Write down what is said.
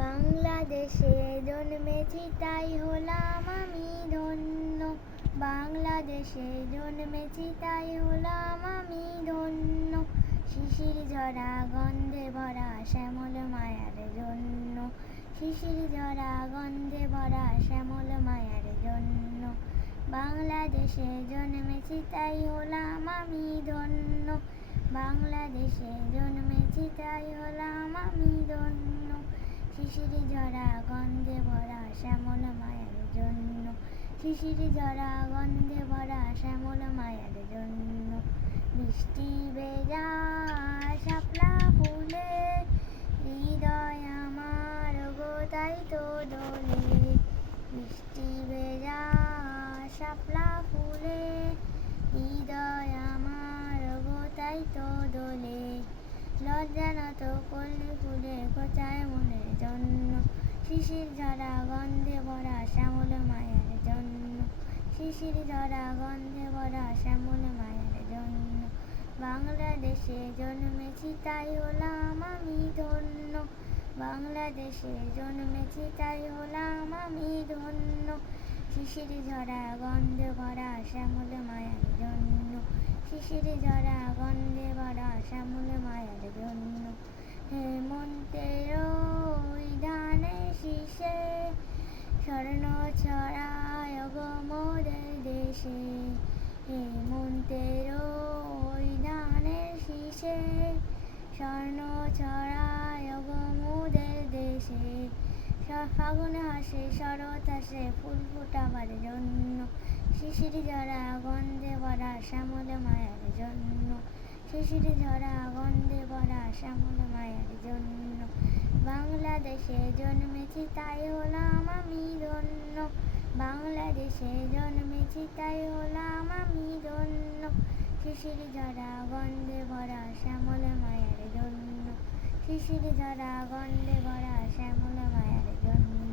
বাংলাদেশে জন্মেছি তাই হলাম আমি ধন্য। বাংলাদেশে জন্মেছি তাই হলাম আমি ধন্য। শিশির ঝরা গন্ধে ভরা শ্যামল মায়ার জন্য। শিশির ঝরা গন্ধে ভরা শ্যামল মায়ার জন্য। বাংলাদেশে জন্মেছি তাই হলাম আমি ধন্য। বাংলাদেশে জন্মেছি তাই হলাম আমি ধন্য। শিশির ঝরা গন্ধে ভরা শ্যামল মায়ার জন্য। শিশির ঝরা গন্ধে ভরা শ্যামল মায়ার জন্য। বৃষ্টি ভেজা শাপলা ফুলে হৃদয় আমার গো তাই তো দোলে। বৃষ্টি ভেজা শাপলা ফুলে হৃদয় আমার গো তাই তো দোলে। লজ্জা নত করলে ফুলে কোথায় মনের জন্য। শিশির ঝরা গন্ধে ভরা শ্যামল মায়ার জন্য। শিশির ঝরা গন্ধে ভরা শ্যামল মায়ার জন্য। বাংলাদেশে জন্মেছি তাই হলাম আমি ধন্য। বাংলাদেশে জন্মেছি তাই হলাম আমি ধন্য। শিশির ঝরা গন্ধে ভরা শ্যামল মায়ার জন্য। শিশির ঝরা গন্ধে ভরা শ্যামল মায়ার জন্য। হেমন্তের ওই ধানে শীষে স্বর্ণ ছড়ায় গো মোদের দেশে। হেমন্তের ওই ধানের শীষে স্বর্ণ ছড়ায় গো মোদের দেশে। ফাগুন হাসে শরৎ হাসে ফুল ফোটাবার জন্য। শিশির ঝরা গন্ধে ভরা শ্যামল মায়ার জন্য। শিশির ঝরা গন্ধে ভরা শ্যামল মায়ার জন্য। বাংলাদেশে জন্মেছি তাই হলাম আমি ধন্য। বাংলাদেশে জন্মেছি তাই হলাম আমি ধন্য। শিশির ঝরা গন্ধে ভরা শ্যামল মায়ার জন্য। শিশির ঝরা গন্ধে ভরা শ্যামল মায়ার জন্য।